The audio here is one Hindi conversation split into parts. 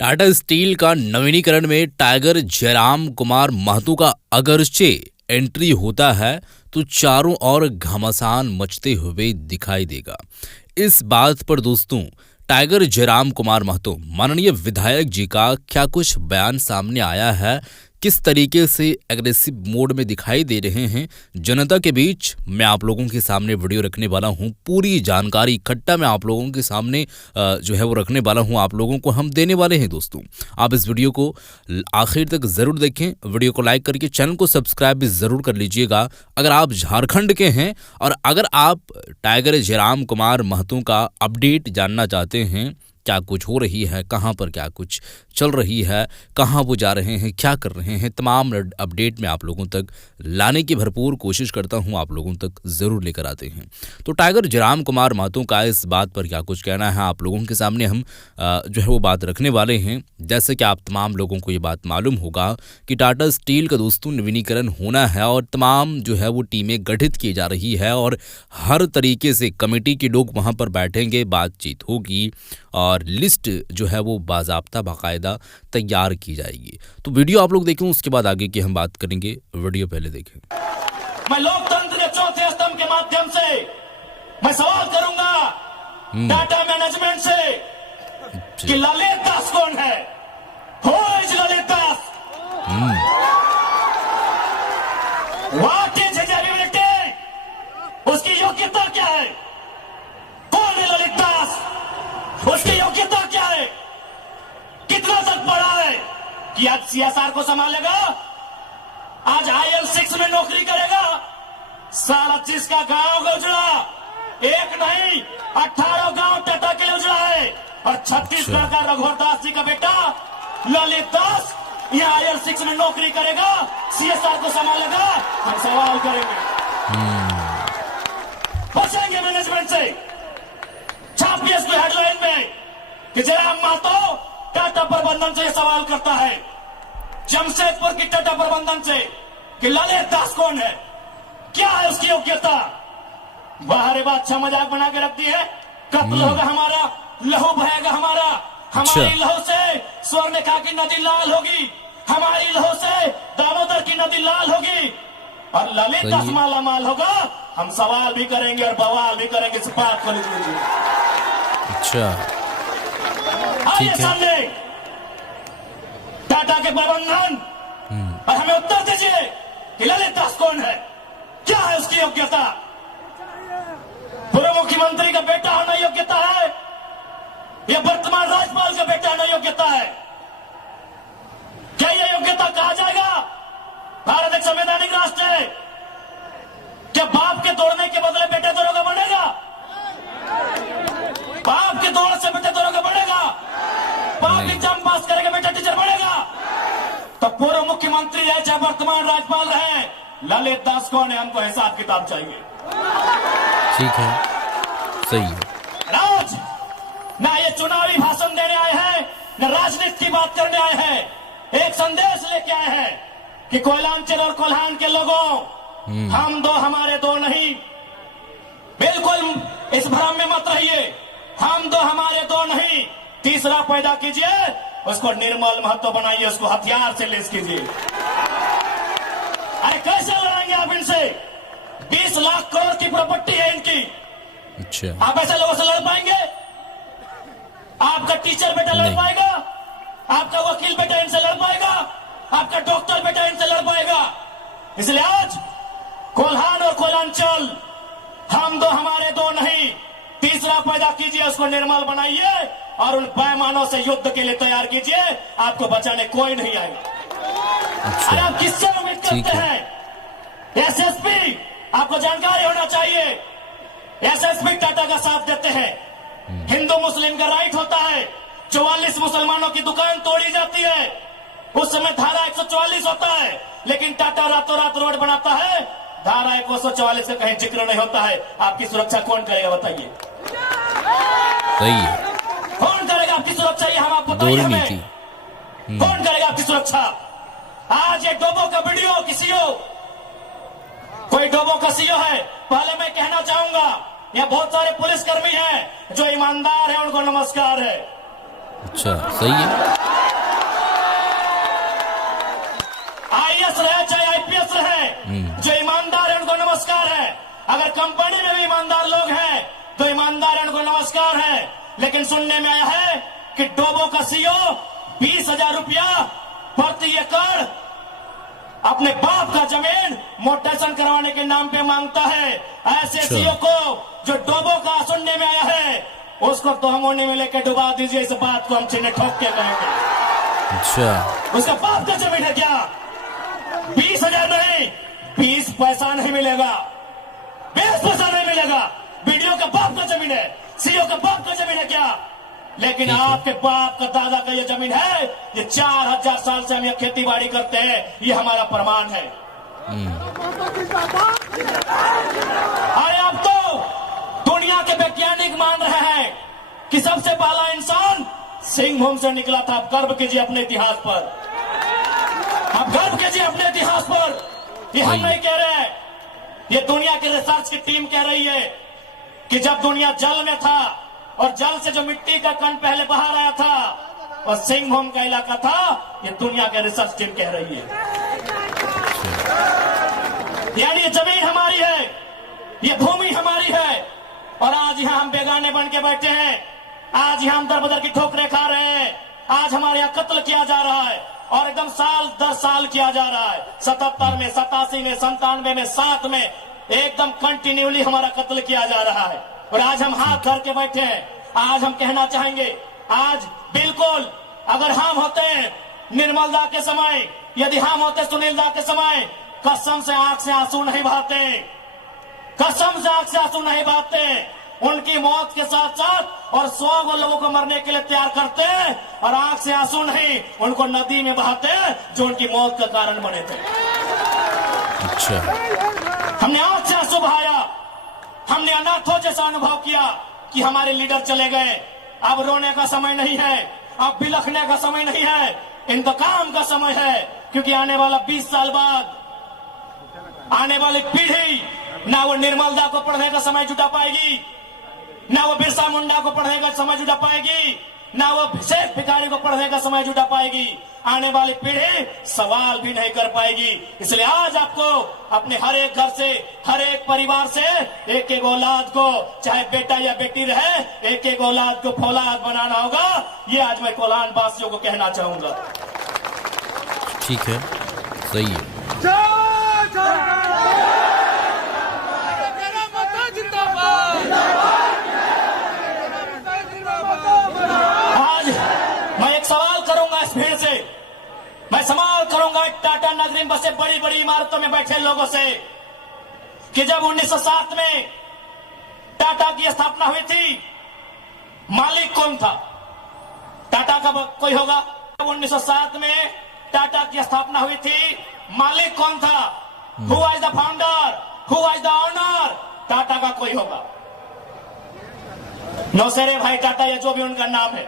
टाटा स्टील का नवीनीकरण में टाइगर जयराम कुमार महतो का अगरचे एंट्री होता है तो चारों ओर घमासान मचते हुए दिखाई देगा। इस बात पर दोस्तों टाइगर जयराम कुमार महतो माननीय विधायक जी का क्या कुछ बयान सामने आया है, किस तरीके से एग्रेसिव मोड में दिखाई दे रहे हैं जनता के बीच, मैं आप लोगों के सामने वीडियो रखने वाला हूं। पूरी जानकारी इकट्ठा मैं आप लोगों के सामने जो है वो रखने वाला हूं, आप लोगों को हम देने वाले हैं। दोस्तों आप इस वीडियो को आखिर तक जरूर देखें, वीडियो को लाइक करके चैनल को सब्सक्राइब भी जरूर कर लीजिएगा अगर आप झारखंड के हैं। और अगर आप टाइगर जयराम कुमार महतो का अपडेट जानना चाहते हैं, क्या कुछ हो रही है, कहां पर क्या कुछ चल रही है, कहां वो जा रहे हैं, क्या कर रहे हैं, तमाम अपडेट मैं आप लोगों तक लाने की भरपूर कोशिश करता हूं, आप लोगों तक ज़रूर लेकर आते हैं। तो टाइगर जयराम कुमार महतो का इस बात पर क्या कुछ कहना है, आप लोगों के सामने हम जो है वो बात रखने वाले हैं। जैसे कि आप तमाम लोगों को ये बात मालूम होगा कि टाटा स्टील का दोस्तों नवीनीकरण होना है और तमाम जो है वो टीमें गठित की जा रही है और हर तरीके से कमेटी के लोग वहाँ पर बैठेंगे, बातचीत होगी और लिस्ट जो है वो बाज़ाब्ता बाकायदा तैयार की जाएगी। तो वीडियो आप लोग देखें, उसके बाद आगे की हम बात करेंगे। वीडियो पहले देखें। मैं लोकतंत्र के चौथे स्तंभ के माध्यम से मैं सवाल करूंगा टाटा मैनेजमेंट से कि ललित दास कौन है? Who is Lalit Das? What is his ability? उसकी योग्यता क्या है? कौन है ललित दास? उसकी योग्यता क्या है? कितना तक पढ़ा है कि आज सीएसआर को संभालेगा, आज IL6 में नौकरी करेगा? सारा चीज का गांव उजड़ा, एक नहीं 18 गांव टाटा के लिए उजड़ा है। और छत्तीसगढ़ का रघुवर दास जी का बेटा ललित दास यहाँ IL6 में नौकरी करेगा, सीएसआर को संभालेगा। हम सवाल करेंगे, पूछेंगे मैनेजमेंट से, छापिए इसको हेडलाइन में कि जयराम महतो टाटा प्रबंधन से सवाल करता है, जमशेदपुर की टाटा प्रबंधन से कि ललित दास कौन है, क्या है उसकी योग्यता? बाहर बात अच्छा मजाक बना के रखती है, कत्ल होगा हमारा, लहू बहेगा हमारा, हमारी लहू से स्वर्णरेखा की नदी लाल होगी, हमारी लहू से दामोदर की नदी लाल होगी और ललित दास माला माल होगा। हम सवाल भी करेंगे और बवाल भी करेंगे, इस बात को लिख लीजिए। अच्छा, आइए सामने टाटा के प्रबंधन और हमें उत्तर दीजिए कि ललित दास कौन है, क्या है उसकी योग्यता? पूर्व मुख्यमंत्री का बेटा होना योग्यता है या वर्तमान राज्यपाल का बेटा होना योग्यता है? क्या यह योग्यता कहा जाएगा? भारत एक संवैधानिक राष्ट्र है, क्या बाप के दौड़ने के बदले बेटे दौड़ोगा बनेगा? बाप के दौड़ से बेटे दौड़ोगा बनेगा? बाप एग्जाम पास करेगा, बेटा टीचर बनेगा? तो पूर्व मुख्यमंत्री है चाहे वर्तमान राज्यपाल रहे, ललित दास कौन है? हमको हिसाब किताब चाहिए। ठीक है, सही है। राज ना ये चुनावी भाषण देने आए हैं, न राजनीति की बात करने आए हैं, एक संदेश लेके आए हैं कि कोयलांचल और कोल्हान के लोगों, हम दो हमारे दो नहीं। बिल्कुल इस भ्रम में मत रहिए, हम दो हमारे दो नहीं। तीसरा पैदा कीजिए, उसको निर्मल महतो बनाइए, उसको हथियार से लेस कीजिए। अरे कैसे लड़ेंगे आप इनसे? 20 लाख करोड़ की प्रॉपर्टी है इनकी। अच्छा, आप ऐसे लोगों से लड़ पाएंगे? आपका टीचर बेटा लड़ पाएगा? आपका वकील बेटा इनसे लड़ पाएगा? आपका डॉक्टर बेटा इनसे लड़ पाएगा? इसलिए आज कोल्हान और कोयलांचल, हम दो हमारे दो नहीं। तीसरा पैदा कीजिए, उसको निर्मल बनाइए और उन पैमानों से युद्ध के लिए तैयार कीजिए, आपको बचाने कोई नहीं आएगा। अरे आप किससे उम्मीद करते हैं? एसएसपी, आपको जानकारी होना चाहिए, एसएसपी टाटा का साथ देते हैं। हिंदू मुस्लिम का राइट होता है, 44 मुसलमानों की दुकान तोड़ी जाती है, उस समय धारा 144 होता है, लेकिन टाटा रातों रात रोड बनाता है, धारा 144 का कहीं जिक्र नहीं होता है। आपकी सुरक्षा कौन करेगा बताइए? सही है। कौन करेगा आपकी सुरक्षा? ये हम आपको बताइए हमें, कौन करेगा आपकी सुरक्षा? आज ये डोबो का वीडियो किसी हो, कोई डोबो का सीओ है, पहले मैं कहना चाहूंगा यहाँ बहुत सारे पुलिसकर्मी हैं जो ईमानदार हैं, उनको नमस्कार है। अच्छा, सही है। आईएएस रहे चाहे आईपीएस रहे, जो ईमानदार है उनको नमस्कार है। अगर कंपनी में भी ईमानदार लोग हैं तो ईमानदार है उनको नमस्कार है। लेकिन सुनने में आया है कि डोबो का सीईओ 20,000 रुपया प्रति एकड़ अपने बाप का जमीन मोटेशन करवाने के नाम पे मांगता है। ऐसे अच्छा। सीईओ को जो डोबो का सुनने में आया है उसको तो हम होने में लेकर डुबा दीजिए। इस बात को हम चिन्ह ठोक के कहेंगे। अच्छा, उसका बाप का जमीन है क्या? 20,000 नहीं, 20 पैसा नहीं मिलेगा, 20 पैसा नहीं मिलेगा। वीडियो का बाप का जमीन है, सीईओ का बाप का जमीन है क्या? लेकिन ठीक है। आपके बाप का दादा का ये जमीन है। ये 4,000 साल से हम ये खेती बाड़ी करते हैं, ये हमारा प्रमाण है। अरे अब तो दुनिया के वैज्ञानिक मान रहे हैं कि सबसे पहला इंसान सिंहभूम से निकला था। आप गर्व कीजिए अपने इतिहास पर, आप गर्व कीजिए अपने इतिहास पर। ये हम नहीं कह रहे हैं, ये दुनिया की रिसर्च की टीम कह रही है कि जब दुनिया जल में था और जल से जो मिट्टी का कण पहले बाहर आया था और सिंहभूम का इलाका था, ये दुनिया के रिसर्च टीम कह रही है। यानी ये जमीन हमारी है, ये भूमि हमारी है। और आज यहाँ हम बेगाने बन के बैठे हैं, आज यहाँ हम दर बदर की ठोकरें खा रहे हैं। आज हमारे यहाँ कत्ल किया जा रहा है और एकदम साल दर साल किया जा रहा है। 77 में, 87 में, 97 में, 7 में एकदम कंटिन्यूली हमारा कत्ल किया जा रहा है। और आज हम हाथ धर के बैठे हैं। आज हम कहना चाहेंगे, आज बिल्कुल अगर हम होते निर्मल दा के समय, यदि हम होते सुनील दा के समय, कसम से आंख से आंसू नहीं बहाते, कसम से आंख से आंसू नहीं बहाते। उनकी मौत के साथ साथ और 100 लोगों को मरने के लिए तैयार करते और आंख से आंसू नहीं, उनको नदी में बहाते जो उनकी मौत का कारण बने थे। अच्छा, हमने आंख से आंसू बहाया, हमने अनाथों जैसा अनुभव किया कि हमारे लीडर चले गए। अब रोने का समय नहीं है, अब बिलखने का समय नहीं है, इंतकाम का समय है। क्योंकि आने वाला 20 साल बाद आने वाली पीढ़ी ना वो निर्मल दा को पढ़ने का समय जुटा पाएगी, ना वो बिरसा मुंडा को पढ़ने का समय जुटा पाएगी, ना वो शेख भिखारी को पढ़ने का समय जुटा पाएगी। आने वाली पीढ़ी सवाल भी नहीं कर पाएगी। इसलिए आज आपको अपने हर एक घर से, हर एक परिवार से एक एक औलाद को, चाहे बेटा या बेटी रहे, एक एक औलाद को फौलाद बनाना होगा। ये आज मैं कोल्हान वासियों को कहना चाहूंगा। ठीक है, सही है। आज मैं एक सवाल करूंगा इस भीड़ से, मैं सवाल करूंगा टाटा नगरी में बसे बड़ी बड़ी इमारतों में बैठे लोगों से कि जब 1907 में टाटा की स्थापना हुई थी, मालिक कौन था? टाटा का कोई होगा? 1907 में टाटा की स्थापना हुई थी, मालिक कौन था? Who was the founder? Who was the owner? Tata का कोई होगा? नौसेरे भाई टाटा या जो भी उनका नाम है।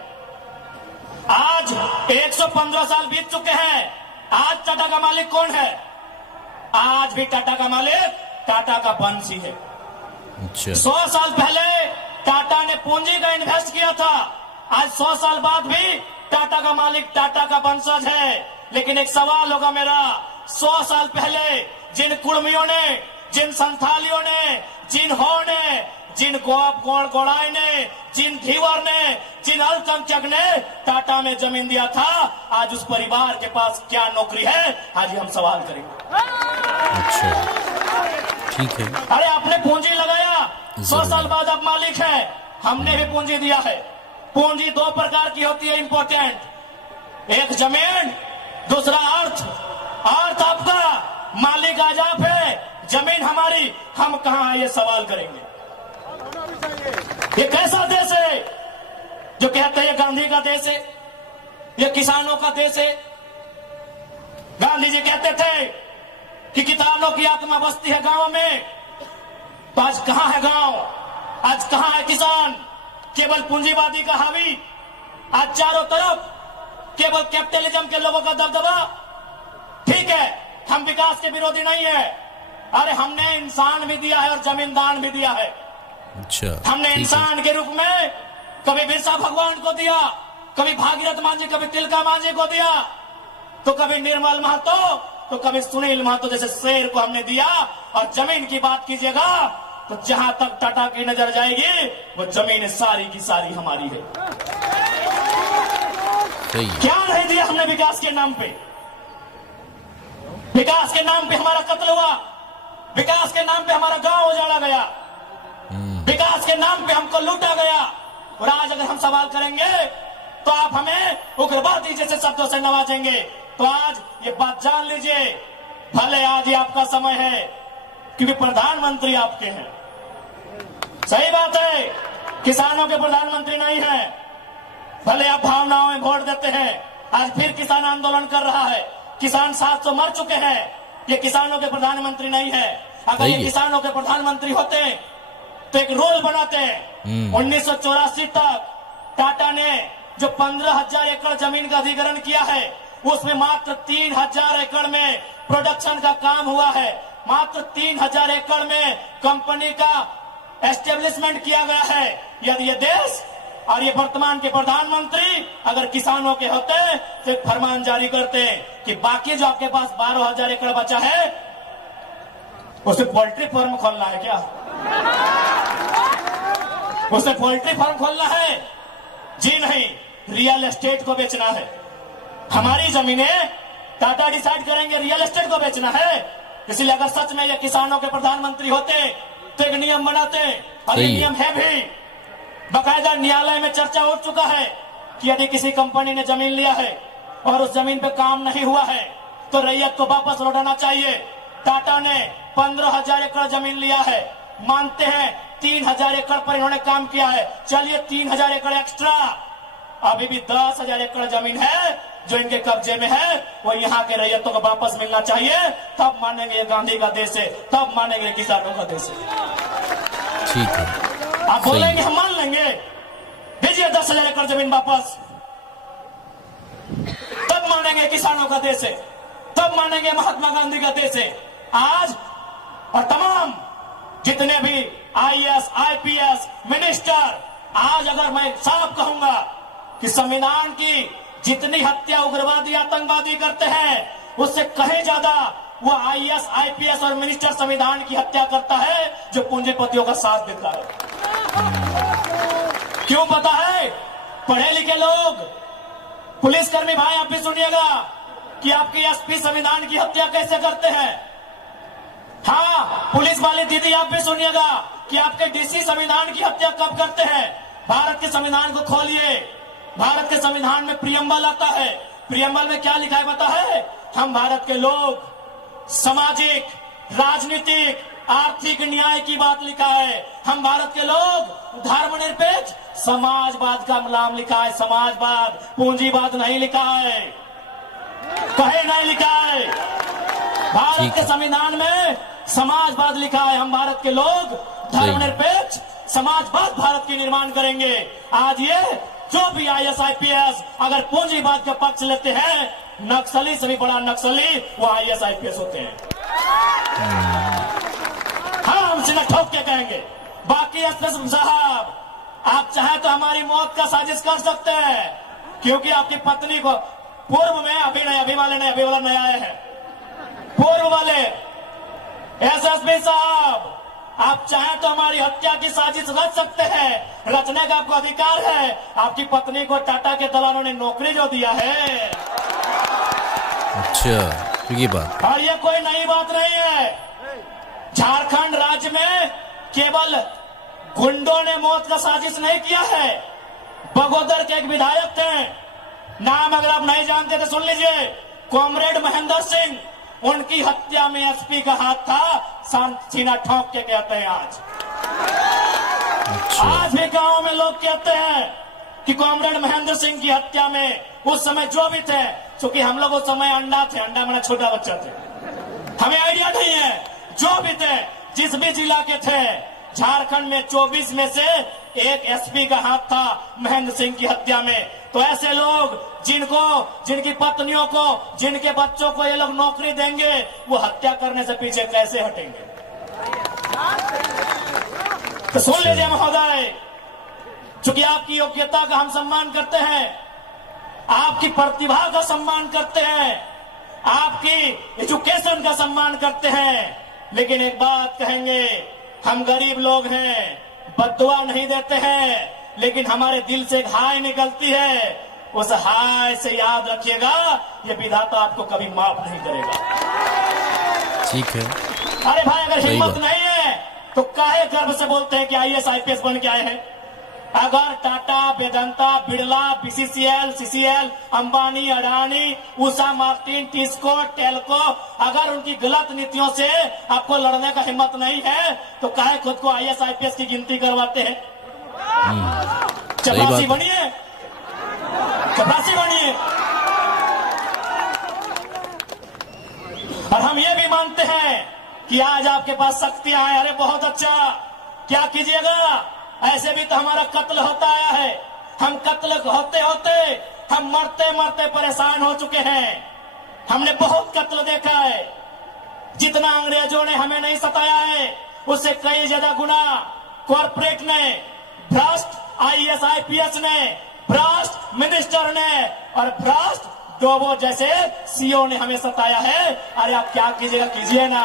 आज 115 साल बीत चुके हैं। आज टाटा का मालिक कौन है? आज भी टाटा का मालिक टाटा का वंश ही है। अच्छा, 100 साल पहले टाटा ने पूंजी का इन्वेस्ट किया था, आज 100 साल बाद भी टाटा का मालिक टाटा का वंशज है। लेकिन एक सवाल होगा मेरा, 100 साल पहले जिन कुड़मियों ने, जिन संथालियों ने, जिन हो ने, जिन गोड़ाई ने, जिन धीवर ने, जिन अल्पसंख्यक ने टाटा में जमीन दिया था, आज उस परिवार के पास क्या नौकरी है? आज हम सवाल करेंगे। अच्छा, ठीक है। अरे आपने पूंजी लगाया, 100 साल बाद आप मालिक है। हमने भी पूंजी दिया है। पूंजी 2 प्रकार की होती है इंपॉर्टेंट, एक जमीन, दूसरा अर्थ। अर्थ आपका, मालिक आज आप है, जमीन हमारी, हम कहां है ये सवाल करेंगे। ये कैसा देश है जो कहते हैं ये गांधी का देश है, ये किसानों का देश है? गांधी जी कहते थे कि किसानों की आत्मा बसती है गांव में, तो आज कहां है गांव? आज कहां है किसान? केवल पूंजीवादी का हावी, आज चारों तरफ केवल कैपिटलिज्म के लोगों का दबदबा। ठीक है, हम विकास के विरोधी नहीं है। अरे हमने इंसान भी दिया है और जमीन दान भी दिया है। अच्छा, हमने ठीक है। इंसान के रूप में कभी बिरसा भगवान को दिया, कभी भागीरथ मांझी, कभी तिलका मांझी को दिया, तो कभी निर्मल महतो, तो कभी सुनील महतो जैसे शेर को हमने दिया। और जमीन की बात कीजिएगा तो जहां तक टाटा की नजर जाएगी वो जमीन सारी की सारी हमारी है। क्या नहीं दिया हमने विकास के नाम पे? विकास के नाम पे हमारा कत्ल हुआ, विकास के नाम पे हमारा गांव उजाड़ा गया, विकास के नाम पे हमको लूटा गया। और आज अगर हम सवाल करेंगे तो आप हमें उग्रवादी जैसे शब्दों से नवाजेंगे। तो आज ये बात जान लीजिए, भले आज ही आपका समय है क्योंकि प्रधानमंत्री आपके हैं। सही बात है, किसानों के प्रधानमंत्री नहीं है। भले आप भावनाओं में वोट देते हैं, आज फिर किसान आंदोलन कर रहा है, किसान 700 मर चुके हैं, ये किसानों के प्रधानमंत्री नहीं है। अगर ये किसानों के प्रधानमंत्री होते तो एक रूल बनाते। 1984 तक टाटा ने जो 15,000 एकड़ जमीन का अधिग्रहण किया है, उसमें मात्र 3,000 एकड़ में प्रोडक्शन का काम हुआ है। मात्र 3,000 एकड़ में कंपनी का एस्टेब्लिशमेंट किया गया है। यदि ये देश और ये वर्तमान के प्रधानमंत्री अगर किसानों के होते तो एक फरमान जारी करते कि बाकी जो आपके पास 12,000 एकड़ बचा है उसे पोल्ट्री फार्म खोलना है क्या? उसे पोल्ट्री फार्म खोलना है? जी नहीं, रियल एस्टेट को बेचना है। हमारी जमीनें टाटा डिसाइड करेंगे रियल एस्टेट को बेचना है। इसलिए अगर सच में ये किसानों के प्रधानमंत्री होते तो एक नियम बनाते, और ये नियम है भी, बकायदा न्यायालय में चर्चा हो चुका है कि यदि किसी कंपनी ने जमीन लिया है और उस जमीन पे काम नहीं हुआ है तो रैयत को वापस लौटाना चाहिए। टाटा ने 15,000 एकड़ जमीन लिया है, मानते हैं 3,000 एकड़ पर इन्होंने काम किया है, चलिए 3,000 एकड़ एक्स्ट्रा, अभी भी 10,000 एकड़ जमीन है जो इनके कब्जे में है, वो यहाँ के रैयतों को वापस मिलना चाहिए। तब मानेंगे ये गांधी का देश है, तब मानेंगे किसानों का देश है। ठीक है, आप बोलेंगे हम मान लेंगे, दीजिए 10,000 एकड़ जमीन वापस, तब मानेंगे किसानों का देश है, तब मानेंगे महात्मा गांधी का देश है। आज और तमाम जितने भी IAS, IPS मिनिस्टर, आज अगर मैं साफ कहूंगा कि संविधान की जितनी हत्या उग्रवादी आतंकवादी करते हैं उससे कहीं ज्यादा वो IAS, IPS और मिनिस्टर संविधान की हत्या करता है जो पूंजीपतियों का साथ देता है। क्यों पता है? पढ़े लिखे लोग, पुलिसकर्मी भाई आप भी सुनिएगा कि आपके SP संविधान की हत्या कैसे करते हैं। हाँ, पुलिस वाली दीदी आप भी सुनिएगा कि आपके DC संविधान की हत्या कब करते हैं। भारत के संविधान को खोलिए, भारत के संविधान में प्रियम्बल आता है। प्रियम्बल में क्या लिखा है पता है? हम भारत के लोग सामाजिक, राजनीतिक, आर्थिक न्याय की बात लिखा है। हम भारत के लोग धर्मनिरपेक्ष समाजवाद का नाम लिखा है। समाजवाद, पूंजीवाद नहीं लिखा है, कहीं नहीं लिखा है। भारत के संविधान में समाजवाद लिखा है। हम भारत के लोग धर्मनिरपेक्ष समाजवाद भारत की निर्माण करेंगे। आज ये जो भी IAS, IPS अगर पूंजीवाद का पक्ष लेते हैं, नक्सली से भी बड़ा नक्सली वो IAS, IPS होते हैं। हाँ, हम सीधा ठोक के कहेंगे। बाकी SP साहब, आप चाहे तो हमारी मौत का साजिश कर सकते हैं, क्योंकि आपकी पत्नी को पूर्व में, अभी नहीं, अभी वाला नया आए हैं, पूर्व वाले SSP साहब, आप चाहें तो हमारी हत्या की साजिश रच सकते हैं, रचने का आपको अधिकार है। आपकी पत्नी को टाटा के दलालों ने नौकरी जो दिया है, अच्छा ये बात, और ये कोई नई बात नहीं है। झारखंड राज्य में केवल गुंडों ने मौत का साजिश नहीं किया है। बगोदर के एक विधायक थे, नाम अगर आप नहीं जानते तो सुन लीजिए, कॉमरेड महेंद्र सिंह, उनकी हत्या में SP का हाथ था। सीना ठोक के कहते हैं आज, अच्छा। आज भी गांव में लोग कहते हैं कि कॉमरेड महेंद्र सिंह की हत्या में उस समय जो भी थे, क्योंकि हम लोग उस समय अंडा मेरा छोटा बच्चा थे, हमें आइडिया नहीं है, जो भी थे, जिस भी जिला के थे, झारखंड में 24 में से एक SP का हाथ था महेंद्र सिंह की हत्या में। तो ऐसे लोग जिनकी पत्नियों को, जिनके बच्चों को ये लोग नौकरी देंगे, वो हत्या करने से पीछे कैसे हटेंगे? तो सुन लीजिए महोदय, चूंकि आपकी योग्यता का हम सम्मान करते हैं, आपकी प्रतिभा का सम्मान करते हैं, आपकी एजुकेशन का सम्मान करते हैं, लेकिन एक बात कहेंगे, हम गरीब लोग हैं, बद्दुआ नहीं देते हैं, लेकिन हमारे दिल से एक हाय निकलती है, उस हाय से याद रखिएगा, ये विधाता आपको कभी माफ नहीं करेगा। ठीक है। अरे भाई, अगर सही हिम्मत बात। नहीं है तो काहे गर्व से बोलते हैं कि आईएएस आईपीएस बन के आए हैं? अगर Tata, Vedanta, Birla, BCCL, CCL, Ambani, Adani, Usha Martin, TISCO, Telco, अगर उनकी गलत नीतियों से आपको लड़ने का हिम्मत नहीं है तो काहे खुद को आईएएस आईपीएस की गिनती करवाते हैं? सही बात चपरासी है। बनिए, चपरासी बनिए। और हम ये भी मानते हैं कि आज आपके पास शक्तियां हैं। अरे बहुत अच्छा, क्या कीजिएगा? ऐसे भी तो हमारा कत्ल होता आया है। हम कत्ल होते होते हम मरते मरते परेशान हो चुके हैं। हमने बहुत कत्ल देखा है। जितना अंग्रेजों ने हमें नहीं सताया है उससे कई ज्यादा गुना कॉर्पोरेट ने, भ्रष्ट आईएएस आईपीएस ने, भ्रष्ट मिनिस्टर ने और भ्रष्ट डोबो जैसे सीओ ने हमें सताया है। अरे आप क्या कीजिएगा, कीजिए ना।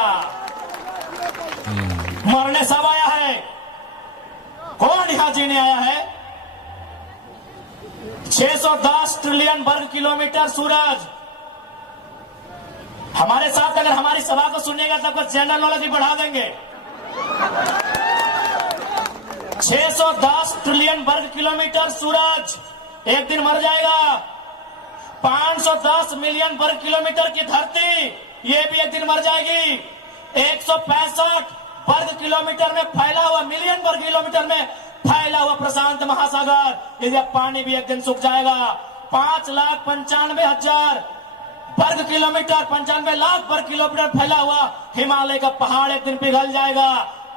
मरने सब आया है, कौन यहां जीने आया है? 610 ट्रिलियन वर्ग किलोमीटर सूरज। हमारे साथ अगर हमारी सभा को सुनिएगा तब कुछ जनरल नॉलेज भी बढ़ा देंगे। 610 ट्रिलियन वर्ग किलोमीटर सूरज एक दिन मर जाएगा। 510 मिलियन वर्ग किलोमीटर की धरती, ये भी एक दिन मर जाएगी। 165 वर्ग किलोमीटर में फैला हुआ, मिलियन वर्ग किलोमीटर में फैला हुआ प्रशांत महासागर, यदि पानी भी एक दिन सूख जाएगा। 5,95,000 वर्ग किलोमीटर, 95 लाख वर्ग किलोमीटर फैला हुआ हिमालय का पहाड़ एक दिन पिघल जाएगा।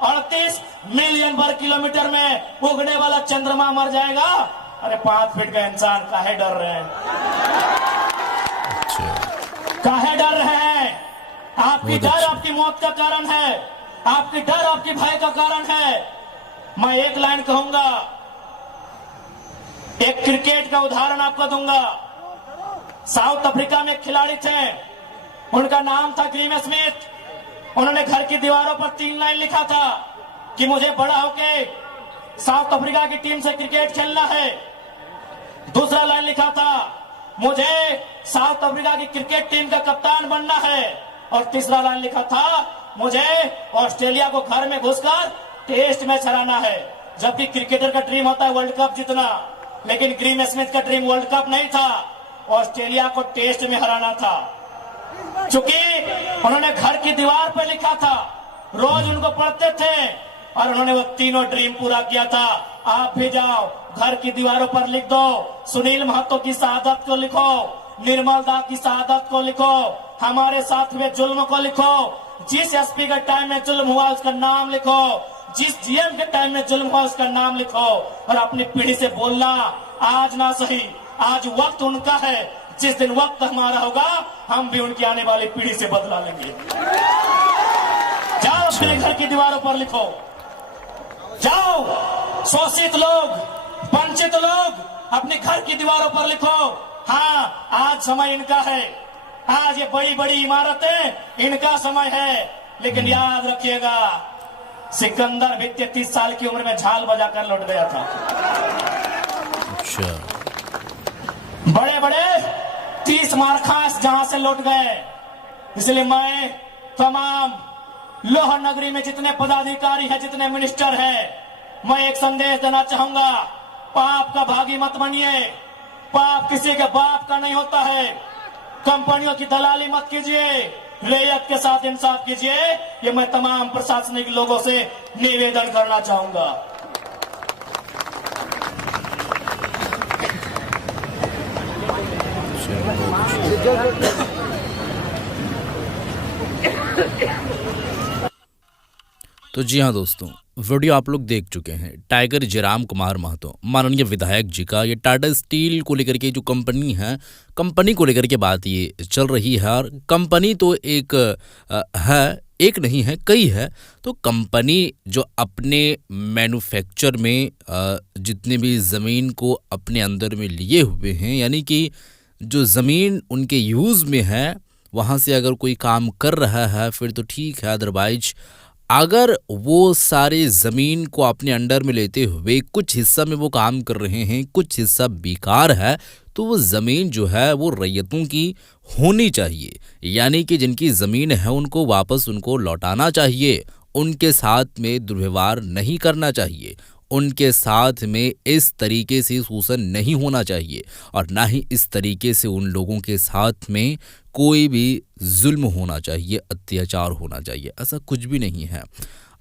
38 मिलियन वर्ग किलोमीटर में उगने वाला चंद्रमा मर जाएगा। अरे 5 फीट का इंसान काहे डर रहे हैं? काहे डर रहे हैं? आपकी डर आपकी मौत का कारण है, आपकी डर आपकी भय का कारण है। मैं एक लाइन कहूंगा, एक क्रिकेट का उदाहरण आपको दूंगा। साउथ अफ्रीका में एक खिलाड़ी थे, उनका नाम था ग्रीम स्मिथ। उन्होंने घर की दीवारों पर 3 लाइन लिखा था कि मुझे बड़ा होके साउथ अफ्रीका की टीम से क्रिकेट खेलना है। दूसरा लाइन लिखा था, मुझे साउथ अफ्रीका की क्रिकेट टीम का कप्तान बनना है। और तीसरा लाइन लिखा था, मुझे ऑस्ट्रेलिया को घर में घुसकर टेस्ट मैच हराना है। जबकि क्रिकेटर का ड्रीम होता है वर्ल्ड कप जीतना, लेकिन ग्रीम स्मिथ का ड्रीम वर्ल्ड कप नहीं था, ऑस्ट्रेलिया को टेस्ट में हराना था। चूंकि उन्होंने घर की दीवार पर लिखा था, रोज उनको पढ़ते थे और उन्होंने वो तीनों ड्रीम पूरा किया था। आप भी जाओ, घर की दीवारों पर लिख दो, सुनील महतो की शहादत को लिखो, निर्मल दा की शहादत को लिखो, हमारे साथ हुए जुल्म को लिखो, जिस एसपी के टाइम में जुल्म हुआ उसका नाम लिखो, जिस जीएम के टाइम में जुल्म हुआ उसका नाम लिखो। और अपनी पीढ़ी से बोलना, आज ना सही, आज वक्त उनका है, जिस दिन वक्त हमारा होगा हम भी उनकी आने वाली पीढ़ी से बदला लेंगे। जाओ अपने घर की दीवारों पर लिखो, जाओ शोषित लोग, वंचित लोग अपने घर की दीवारों पर लिखो, हाँ आज समय इनका है, आज ये बड़ी बड़ी इमारतें इनका समय है। लेकिन याद रखिएगा, सिकंदर भी 33 साल की उम्र में झाल बजाकर लौट गया था। अच्छा। बड़े बड़े 30 मारखास जहां से लौट गए। इसलिए मैं तमाम लोह नगरी में जितने पदाधिकारी हैं, जितने मिनिस्टर हैं, मैं एक संदेश देना चाहूंगा, पाप का भागी मत बनिए। पाप किसी के बाप का नहीं होता है। कंपनियों की दलाली मत कीजिए, रैयत के साथ इंसाफ कीजिए। ये मैं तमाम प्रशासनिक लोगों से निवेदन करना चाहूंगा। तो जी हाँ दोस्तों, वीडियो आप लोग देख चुके हैं। टाइगर जयराम कुमार महतो माननीय विधायक जी का ये टाटा स्टील को लेकर के जो कंपनी है, कंपनी को लेकर के बात ये चल रही है। और कंपनी तो एक है, एक नहीं है, कई है। तो कंपनी जो अपने मैन्युफैक्चर में जितने भी ज़मीन को अपने अंदर में लिए हुए हैं, यानी कि जो ज़मीन उनके यूज़ में है वहाँ से अगर कोई काम कर रहा है फिर तो ठीक है, अदरवाइज अगर वो सारे ज़मीन को अपने अंडर में लेते हुए कुछ हिस्सा में वो काम कर रहे हैं, कुछ हिस्सा बेकार है, तो वो ज़मीन जो है वो रैयतों की होनी चाहिए। यानी कि जिनकी ज़मीन है उनको वापस उनको लौटाना चाहिए, उनके साथ में दुर्व्यवहार नहीं करना चाहिए, उनके साथ में इस तरीके से शोषण नहीं होना चाहिए और ना ही इस तरीके से उन लोगों के साथ में कोई भी जुल्म होना चाहिए, अत्याचार होना चाहिए, ऐसा कुछ भी नहीं है।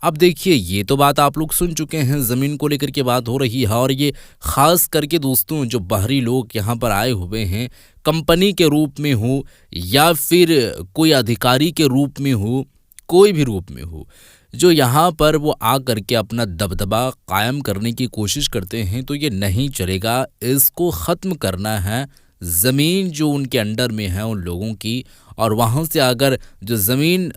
अब देखिए ये तो बात आप लोग सुन चुके हैं, ज़मीन को लेकर के बात हो रही है और ये ख़ास करके दोस्तों जो बाहरी लोग यहाँ पर आए हुए हैं, कंपनी के रूप में हो या फिर कोई अधिकारी के रूप में हो, कोई भी रूप में हो, जो यहाँ पर वो आ करके अपना दबदबा कायम करने की कोशिश करते हैं, तो ये नहीं चलेगा। इसको ख़त्म करना है। ज़मीन जो उनके अंडर में है उन लोगों की, और वहाँ से अगर जो ज़मीन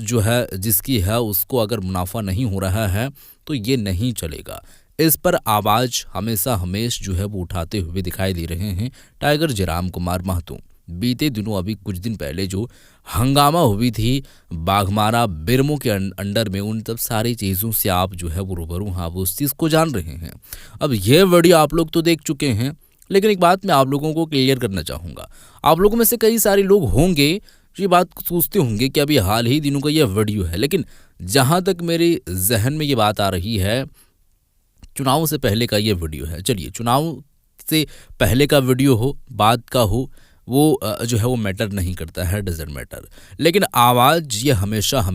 जो है जिसकी है उसको अगर मुनाफा नहीं हो रहा है तो ये नहीं चलेगा। इस पर आवाज़ हमेशा हमेश जो है वो उठाते हुए दिखाई दे रहे हैं टाइगर जयराम कुमार महतो। बीते दिनों अभी कुछ दिन पहले जो हंगामा हुई थी बाघमारा बिरमो के अंडर में, उन सब सारी चीज़ों से आप जो है वो रूबरू हैं, आप उस चीज़ को जान रहे हैं। अब ये वीडियो आप लोग तो देख चुके हैं, लेकिन एक बात मैं आप लोगों को क्लियर करना चाहूँगा। आप लोगों में से कई सारे लोग होंगे जो ये बात सोचते होंगे कि अभी हाल ही दिनों का यह वीडियो है, लेकिन जहाँ तक मेरे जहन में ये बात आ रही है चुनाव से पहले का ये वीडियो है। चलिए चुनाव से पहले का वीडियो हो, बाद का हो, वो जो है वो मैटर नहीं करता है, डजेंट मैटर। लेकिन आवाज़ ये हमेशा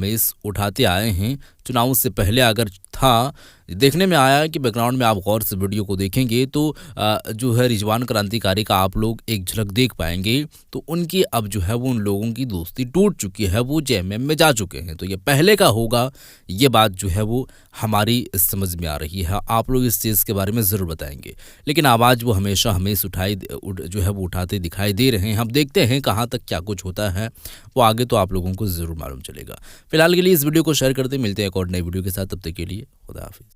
उठाते आए हैं। चुनाव से पहले अगर था, देखने में आया कि बैकग्राउंड में आप गौर से वीडियो को देखेंगे तो जो है रिजवान क्रांतिकारी का आप लोग एक झलक देख पाएंगे। तो उनकी अब जो है वो उन लोगों की दोस्ती टूट चुकी है, वो जेएमएम में जा चुके हैं। तो ये पहले का होगा, ये बात जो है वो हमारी समझ में आ रही है। आप लोग इस चीज़ के बारे में ज़रूर बताएंगे, लेकिन आवाज़ वो हमेशा जो है वो उठाते दिखाई दे रहे हैं। हम देखते हैं कहाँ तक क्या कुछ होता है, वो आगे तो आप लोगों को ज़रूर मालूम चलेगा। फिलहाल के लिए इस वीडियो को शेयर करते मिलते हैं एक और नई वीडियो के साथ। तब तक के लिए खुदा हाफिज़।